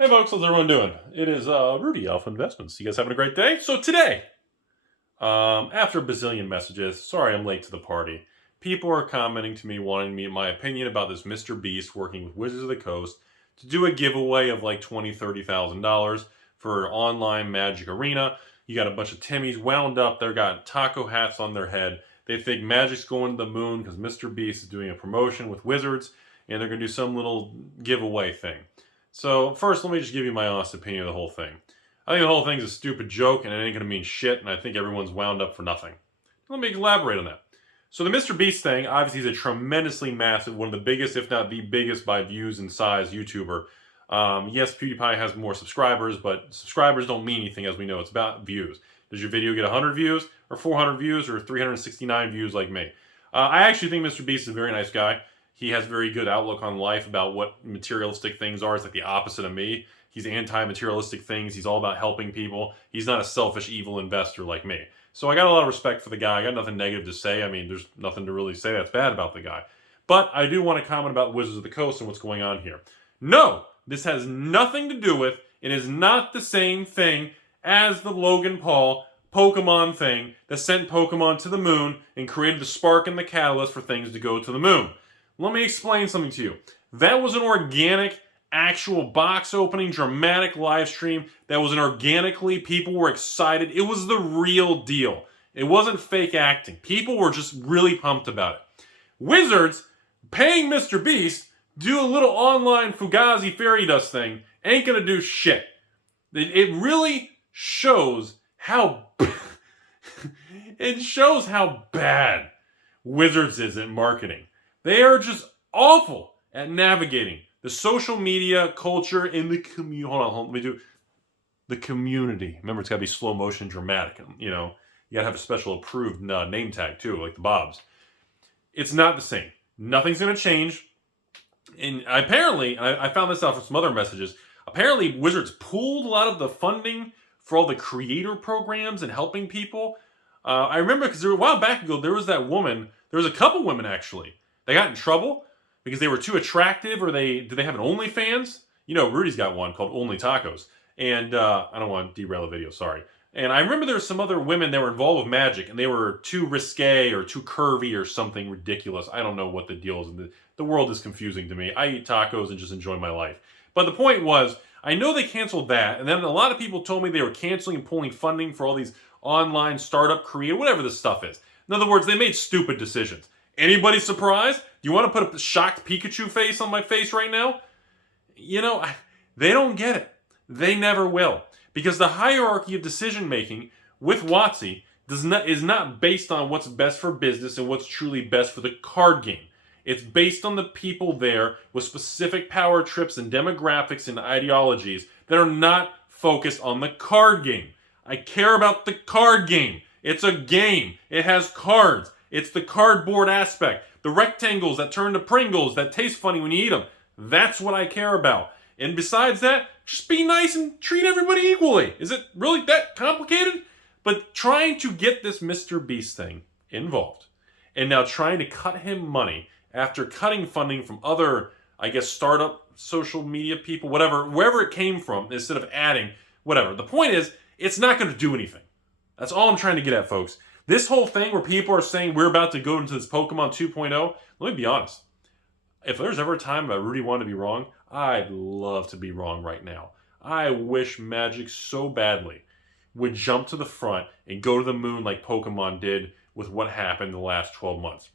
Hey folks, how's everyone doing? It is Rudy, Alpha Investments. You guys having a great day? So today, after a bazillion messages, sorry I'm late to the party, people are commenting to me wanting me my opinion about this MrBeast working with Wizards of the Coast to do a giveaway of like $20,000, $30,000 for online Magic Arena. You got a bunch of Timmy'S wound up. They've got taco hats on their head. They think Magic's going to the moon because MrBeast is doing a promotion with Wizards and they're going to do some little giveaway thing. So first, let me just give you my honest opinion of the whole thing. I think the whole thing's a stupid joke and it ain't going to mean shit, and I think everyone's wound up for nothing. Let me elaborate on that. So the MrBeast thing, obviously, is a tremendously massive, one of the biggest, if not the biggest by views and size YouTuber. Yes, PewDiePie has more subscribers, but subscribers don't mean anything, as we know. It's about views. Does your video get 100 views, or 400 views, or 369 views like me? I actually think MrBeast is a very nice guy. He has a very good outlook on life about what materialistic things are. It's like the opposite of me. He's anti-materialistic things. He's all about helping people. He's not a selfish, evil investor like me. So I got a lot of respect for the guy. I got nothing negative to say. I mean, there's nothing to really say that's bad about the guy. But I do want to comment about Wizards of the Coast and what's going on here. No, this has nothing to do with, and is not the same thing as the Logan Paul Pokemon thing that sent Pokemon to the moon and created the spark and the catalyst for things to go to the moon. Let me explain something to you. That was an organic, actual box opening, dramatic live stream. That was an organically, people were excited. It was the real deal. It wasn't fake acting. People were just really pumped about it. Wizards, paying MrBeast, do a little online Fugazi fairy dust thing, ain't gonna do shit. It really shows how... it shows how bad Wizards is at marketing. They are just awful at navigating the social media culture in the community. Hold on, let me do the community. Remember, it's got to be slow motion, dramatic. You know, you got to have a special approved name tag too, like the Bobs. It's not the same. Nothing's going to change. And apparently, I found this out from some other messages. Apparently, Wizards pulled a lot of the funding for all the creator programs and helping people. I remember because a while back ago, there was that woman. There was a couple women actually. They got in trouble because they were too attractive, or did they have an OnlyFans? You know, Rudy's got one called Only Tacos. And I don't want to derail the video, sorry. And I remember there were some other women that were involved with Magic, and they were too risque or too curvy or something ridiculous. I don't know what the deal is. The world is confusing to me. I eat tacos and just enjoy my life. But the point was, I know they canceled that, and then a lot of people told me they were canceling and pulling funding for all these online startup creator, whatever this stuff is. In other words, they made stupid decisions. Anybody surprised? Do you want to put a shocked Pikachu face on my face right now? You know, they don't get it. They never will. Because the hierarchy of decision making with WotC is not based on what's best for business and what's truly best for the card game. It's based on the people there with specific power trips and demographics and ideologies that are not focused on the card game. I care about the card game. It's a game. It has cards. It's the cardboard aspect. The rectangles that turn to Pringles that taste funny when you eat them. That's what I care about. And besides that, just be nice and treat everybody equally. Is it really that complicated? But trying to get this MrBeast thing involved, and now trying to cut him money after cutting funding from other, I guess, startup social media people, whatever, wherever it came from, instead of adding, whatever. The point is, it's not going to do anything. That's all I'm trying to get at, folks. This whole thing where people are saying we're about to go into this Pokemon 2.0, let me be honest. If there's ever a time that Rudy wanted to be wrong, I'd love to be wrong right now. I wish Magic so badly would jump to the front and go to the moon like Pokemon did with what happened in the last 12 months.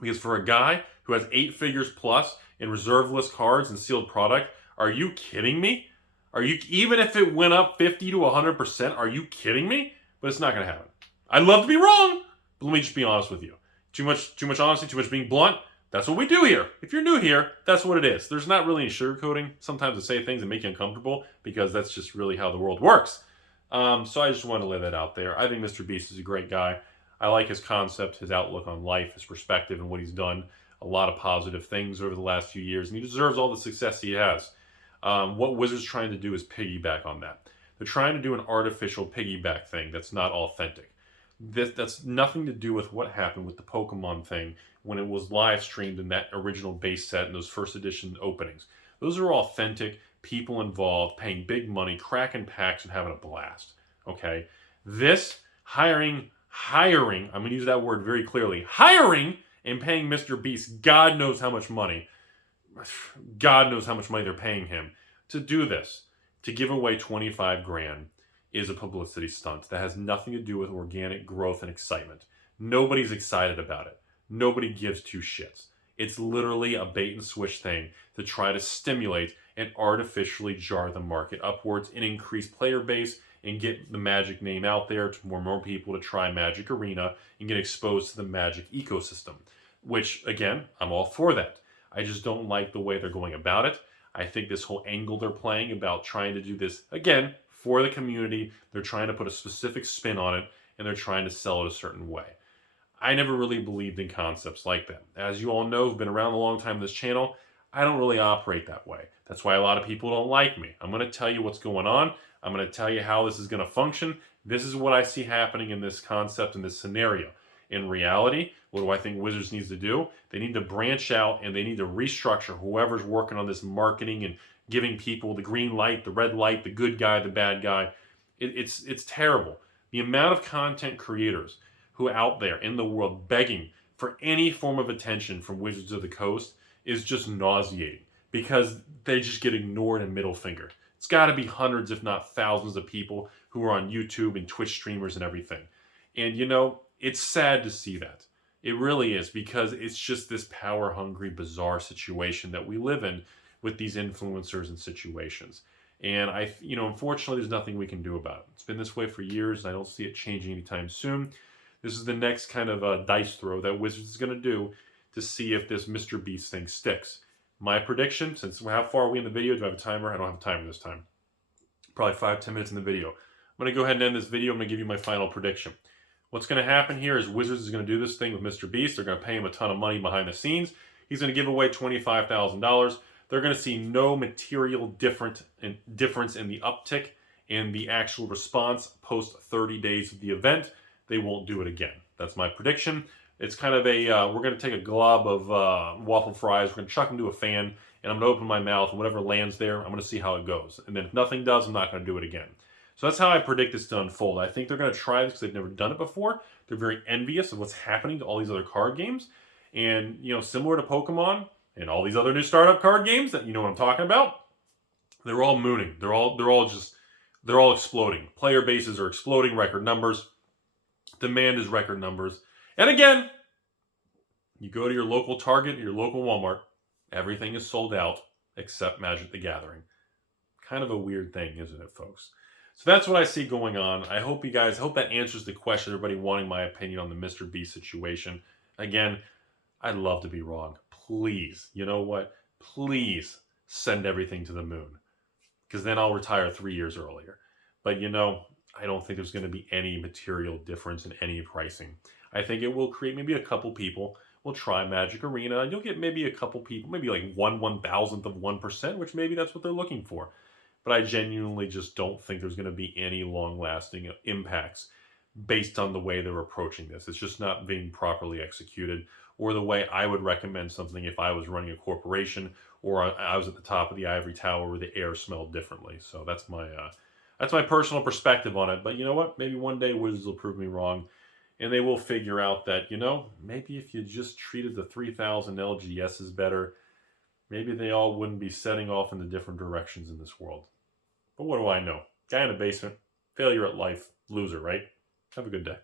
Because for a guy who has 8 figures plus in reserve list cards and sealed product, are you kidding me? Even if it went up 50 to 100%, are you kidding me? But it's not going to happen. I'd love to be wrong, but let me just be honest with you. Too much honesty, too much being blunt. That's what we do here. If you're new here, that's what it is. There's not really any sugarcoating. Sometimes I say things that make you uncomfortable because that's just really how the world works. So I just want to lay that out there. I think MrBeast is a great guy. I like his concept, his outlook on life, his perspective, and what he's done. A lot of positive things over the last few years, and he deserves all the success he has. What Wizards trying to do is piggyback on that. They're trying to do an artificial piggyback thing that's not authentic. That's nothing to do with what happened with the Pokemon thing when it was live streamed in that original base set and those first edition openings. Those are authentic. people involved, paying big money, cracking packs, and having a blast. Okay? This hiring, I'm going to use that word very clearly, hiring and paying MrBeast, God knows how much money they're paying him to do this, to give away 25 grand is a publicity stunt that has nothing to do with organic growth and excitement. Nobody's excited about it. Nobody gives two shits. It's literally a bait and switch thing to try to stimulate and artificially jar the market upwards and increase player base and get the Magic name out there to more people to try Magic Arena and get exposed to the Magic ecosystem. Which, again, I'm all for that. I just don't like the way they're going about it. I think this whole angle they're playing about trying to do this, again, for the community, they're trying to put a specific spin on it, and they're trying to sell it a certain way. I never really believed in concepts like that. As you all know, who've been around a long time on this channel, I don't really operate that way. That's why a lot of people don't like me. I'm going to tell you what's going on. I'm going to tell you how this is going to function. This is what I see happening in this concept, in this scenario. In reality, what do I think Wizards needs to do? They need to branch out and they need to restructure whoever's working on this marketing and giving people the green light, the red light, the good guy, the bad guy. It's terrible. The amount of content creators who are out there in the world begging for any form of attention from Wizards of the Coast is just nauseating because they just get ignored and middle finger. It's got to be hundreds, if not thousands of people who are on YouTube and Twitch streamers and everything. And, you know, it's sad to see that. It really is, because it's just this power-hungry, bizarre situation that we live in with these influencers and situations. And unfortunately, there's nothing we can do about it. It's been this way for years, and I don't see it changing anytime soon. This is the next kind of dice throw that Wizards is going to do to see if this MrBeast thing sticks. My prediction, since how far are we in the video? Do I have a timer? I don't have a timer this time. Probably 5-10 minutes in the video. I'm going to go ahead and end this video. I'm going to give you my final prediction. What's going to happen here is Wizards is going to do this thing with MrBeast. They're going to pay him a ton of money behind the scenes. He's going to give away $25,000. They're going to see no material difference in the uptick in the actual response post 30 days of the event. They won't do it again. That's my prediction. It's kind of a, we're going to take a glob of waffle fries, we're going to chuck them to a fan, and I'm going to open my mouth, and whatever lands there, I'm going to see how it goes. And then if nothing does, I'm not going to do it again. So that's how I predict this to unfold. I think they're going to try this because they've never done it before. They're very envious of what's happening to all these other card games. And, you know, similar to Pokemon and all these other new startup card games that you know what I'm talking about, they're all mooning. They're all exploding. Player bases are exploding, record numbers. Demand is record numbers. And again, you go to your local Target, your local Walmart, everything is sold out except Magic the Gathering. Kind of a weird thing, isn't it, folks? So that's what I see going on. I hope that answers the question, everybody wanting my opinion on the MrBeast situation. Again, I'd love to be wrong. Please, you know what? Please send everything to the moon. Because then I'll retire 3 years earlier. But, you know, I don't think there's going to be any material difference in any pricing. I think it will create maybe a couple people will try Magic Arena, and you'll get maybe a couple people, maybe like 1/1000th of 1%, which maybe that's what they're looking for. But I genuinely just don't think there's going to be any long-lasting impacts based on the way they're approaching this. It's just not being properly executed, or the way I would recommend something if I was running a corporation or I was at the top of the ivory tower where the air smelled differently. So that's my personal perspective on it. But you know what? Maybe one day Wizards will prove me wrong, and they will figure out that, you know, maybe if you just treated the 3,000 LGSs better, maybe they all wouldn't be setting off in the different directions in this world. But what do I know? Guy in the basement, failure at life, loser, right? Have a good day.